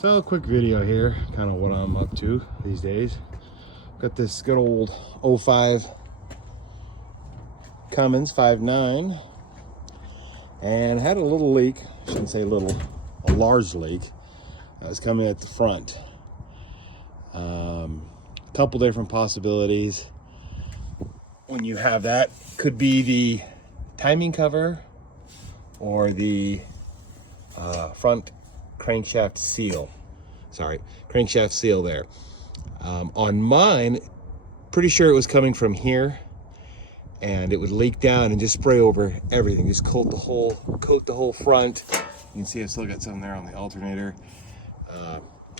So a quick video here, kind of what I'm up to these days. Got this good old 05 Cummins 5.9 and had a little leak. I shouldn't say little, a large leak. It's coming at the front. A couple different possibilities when you have that. Could be the timing cover or the front crankshaft seal. Crankshaft seal there. On mine, pretty sure it was coming from here, and it would leak down and just spray over everything. Just coat the whole front. You can see I've still got some there on the alternator,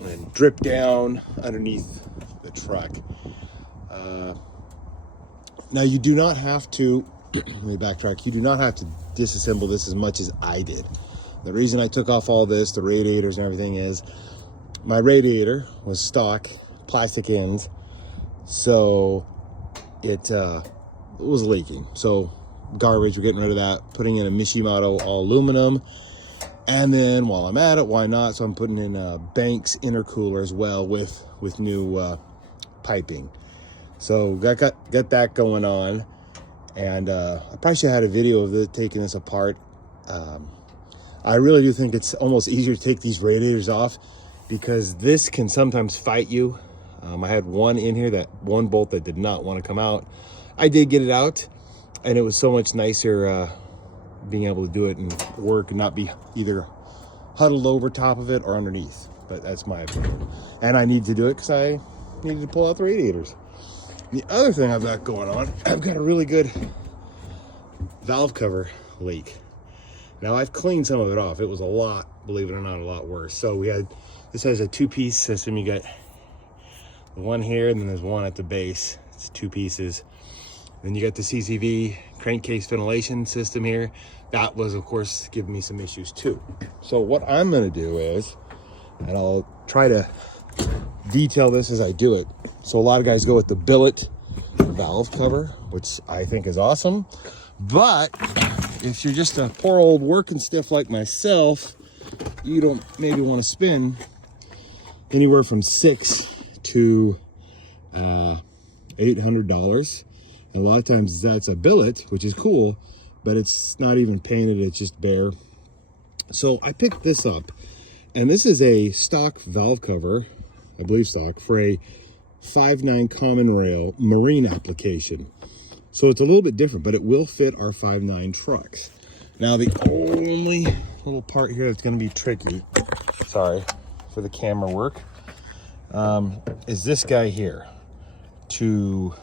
and drip down underneath the truck. Now you do not have to, let me backtrack, you do not have to disassemble this as much as I did. The reason I took off all this, the radiators and everything, is my radiator was stock, plastic ends, so it was leaking. So garbage, we're getting rid of that, putting in a Mishimoto all aluminum. And then while I'm at it, why not? So I'm putting in a Banks intercooler as well with new piping. So got that going on. And I probably should have had a video of taking this apart. I really do think it's almost easier to take these radiators off, because this can sometimes fight you. I had one in here, that one bolt that did not want to come out. I did get it out, and it was so much nicer being able to do it and work and not be either huddled over top of it or underneath. But that's my opinion. And I need to do it because I needed to pull out the radiators. The other thing I've got going on, I've got a really good valve cover leak. Now I've cleaned some of it off. It was a lot, believe it or not, a lot worse. So this has a two-piece system. You got the one here, and then there's one at the base. It's two pieces. Then you got the CCV crankcase ventilation system here. That was, of course, giving me some issues too. So what I'm gonna do is, and I'll try to detail this as I do it. So a lot of guys go with the billet valve cover, which I think is awesome. But if you're just a poor old working stiff like myself, you don't maybe want to spend anywhere from $600 to $800. And a lot of times that's a billet, which is cool, but it's not even painted, it's just bare. So I picked this up, and this is a stock valve cover, I believe stock, for a 5.9 common rail marine application. So it's a little bit different, but it will fit our 5.9 trucks. Now the only little part here that's going to be tricky, sorry for the camera work, is this guy here for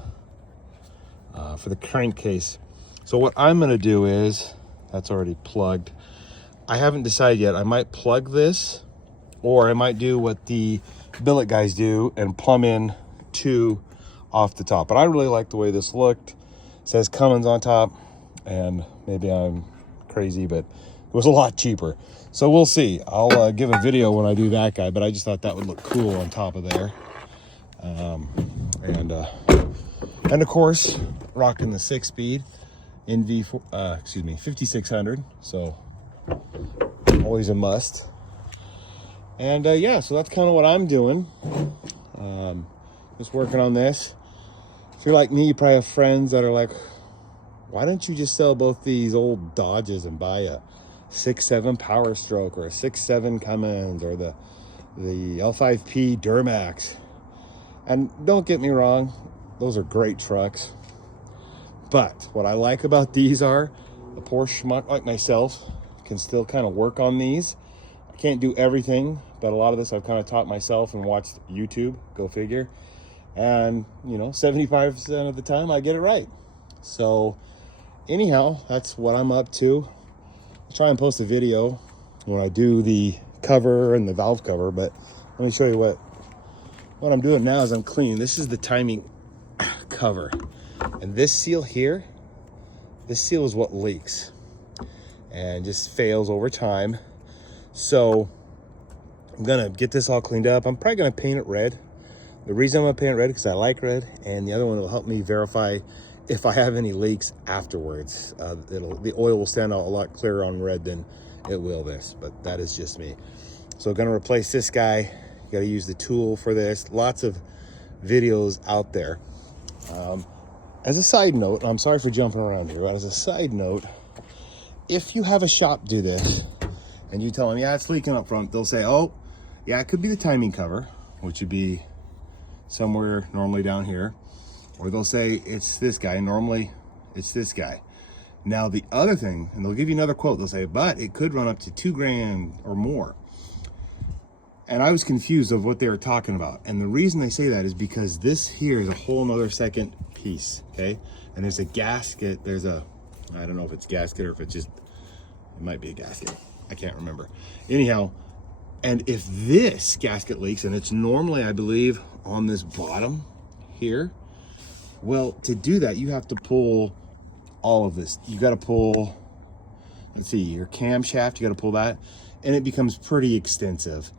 the crankcase. So what I'm going to do is, that's already plugged. I haven't decided yet. I might plug this, or I might do what the billet guys do and plumb in two off the top. But I really like the way this looked. It says Cummins on top, and maybe I'm crazy, but it was a lot cheaper. So we'll see. I'll give a video when I do that guy, but I just thought that would look cool on top of there. And of course, rocking the 6-speed NV 5600. So always a must. And yeah, so that's kind of what I'm doing. Just working on this. If you're like me, you probably have friends that are like, why don't you just sell both these old Dodges and buy a 6.7 Power Stroke or a 6.7 Cummins or the L5P Duramax? And don't get me wrong, those are great trucks. But what I like about these are, a poor schmuck like myself can still kind of work on these. I can't do everything, but a lot of this I've kind of taught myself and watched YouTube, go figure. And, 75% of the time I get it right. So anyhow, that's what I'm up to. I'll try and post a video when I do the cover and the valve cover, but let me show you what I'm doing now is I'm cleaning. This is the timing cover. And this seal here, this seal is what leaks and just fails over time. So I'm gonna get this all cleaned up. I'm probably gonna paint it red. The reason I'm gonna paint it red because I like red, and the other one will help me verify if I have any leaks afterwards. The oil will stand out a lot clearer on red than it will this, but that is just me. So gonna replace this guy. You gotta use the tool for this. Lots of videos out there. As a side note, I'm sorry for jumping around here, but as a side note, if you have a shop do this and you tell them, yeah, it's leaking up front, they'll say, oh, yeah, it could be the timing cover, which would be somewhere normally down here. Or they'll say, it's this guy, normally it's this guy. Now the other thing, and they'll give you another quote, they'll say, but it could run up to $2,000 or more. And I was confused of what they were talking about. And the reason they say that is because this here is a whole nother second piece, okay? And there's a gasket, I don't know if it's gasket or if it's just, it might be a gasket. I can't remember. Anyhow, and if this gasket leaks, and it's normally, I believe, on this bottom here, well, to do that, you have to pull all of this. You got to pull, let's see, your camshaft, you got to pull that, and it becomes pretty extensive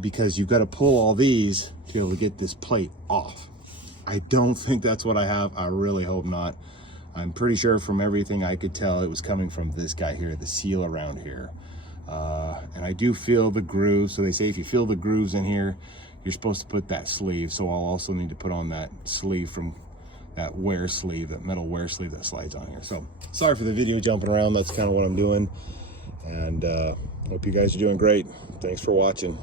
because you've got to pull all these to be able to get this plate off. I don't think that's what I have. I really hope not. I'm pretty sure from everything I could tell, it was coming from this guy here, the seal around here. And I do feel the grooves. So they say if you feel the grooves in here, you're supposed to put that sleeve. So I'll also need to put on that sleeve from that wear sleeve, that metal wear sleeve that slides on here. So sorry for the video jumping around. That's kind of what I'm doing. And hope you guys are doing great. Thanks for watching.